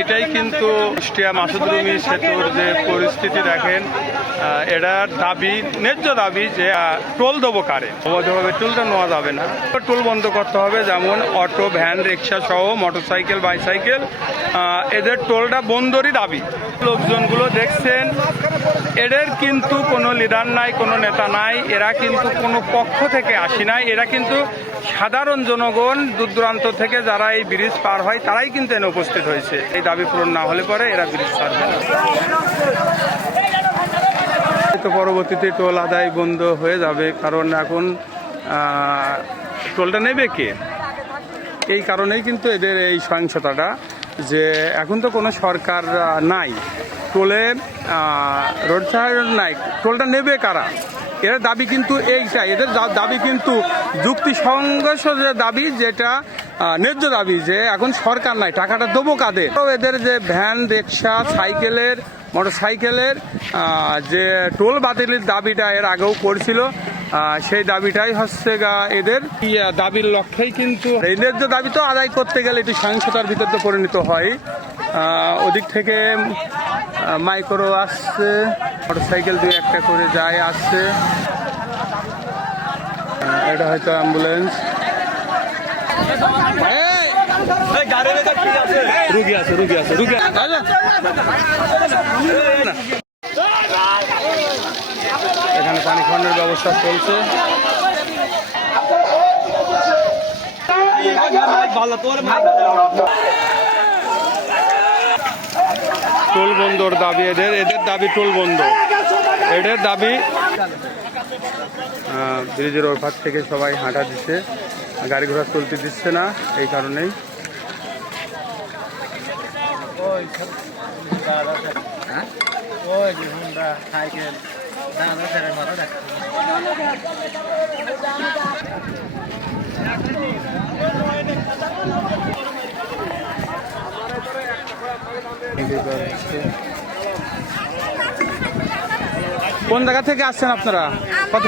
এটাই কিন্তু কুষ্টিয়া মাসুদ রুমি সেতুর যে পরিস্থিতি দেখেন, এটার দাবি, ন্যায্য দাবি যে টোল দেবো কারে, অবৈধভাবে টোলটা নেওয়া যাবে না, টোল বন্ধ করতে হবে। যেমন অটো, ভ্যান, রিক্সা সহ মোটরসাইকেল, বাইসাইকেল, এদের টোলটা বন্ধরই দাবি। লোকজনগুলো দেখছেন, এদের কিন্তু কোনো লিডার নাই, কোনো নেতা নাই, এরা কিন্তু কোনো পক্ষ থেকে আসি নাই, এরা কিন্তু সাধারণ জনগণ দূর দূরান্ত থেকে যারা এই ব্রিজ পার হয় তারাই কিন্তু এনে উপস্থিত হয়েছে। এই দাবি পূরণ না হলে পরে এরা ব্রিজ ছাড়বে না। তো পরবর্তীতে টোল আদায় বন্ধ হয়ে যাবে, কারণ এখন টোলটা নেবে কে, এই কারণেই কিন্তু এদের এই সহিংসতাটা, যে এখন তো কোনো সরকার নাই, টোলে রোড সাইড নাই, টোলটা নেবে কারা, এর দাবি কিন্তু এইটাই। এদের দাবি কিন্তু যুক্তিসঙ্গত যে দাবি, যেটা ন্যায্য দাবি, যে এখন সরকার নাই, টাকাটা দেবো কাদের। এদের যে ভ্যান, রিক্সা, সাইকেলের, মোটরসাইকেলের যে টোল বাতিলের দাবিটা এর আগেও করছিল, সেই দাবিটাই হচ্ছে এদের দাবির লক্ষ্যেই কিন্তু এই ন্যায্য দাবি তো আদায় করতে গেলে এটি সহিংসতার ভিতরে তো পরিণত হয়। ওদিক থেকে মাইক্রো আসছে, মোটরসাইকেল দিয়ে একটা করে যায়, আসছে, এটা হয়তো অ্যাম্বুলেন্স, রুগী আছে, রুগী আছে, রুগী এখানে পানি খাওয়ানোর ব্যবস্থা চলছে। টোল বন্ধর দাবি এদের, এদের দাবি টোল বন্ধ, এদের দাবি। ব্রিজের ওর পাশ থেকে সবাই হাঁটা দিচ্ছে, গাড়ি ঘোড়া চলতে দিচ্ছে না, এই কারণেই। কোন জায়গা থেকে আসছেন আপনারা? কত